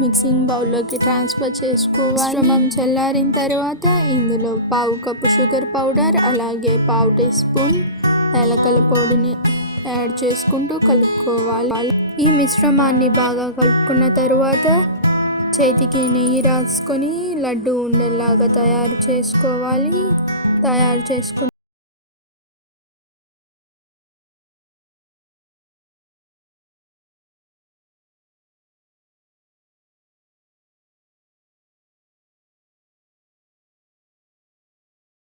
Mixing బౌల్లోకి transfer చేసుకోవాలి. మిశ్రమం చల్లారిన తర్వాత ఇందులో పావు కప్పు షుగర్ పౌడర్ అలాగే పావు టీ స్పూన్ ఏలకల పొడిని యాడ్ చేసుకుంటూ కలుపుకోవాలి. ఈ మిశ్రమాన్ని బాగా కలుపుకున్న తర్వాత చేతికి నెయ్యి రాసుకొని లడ్డు ఉండేలాగా తయారు చేసుకోవాలి. తయారు చేసుకున్న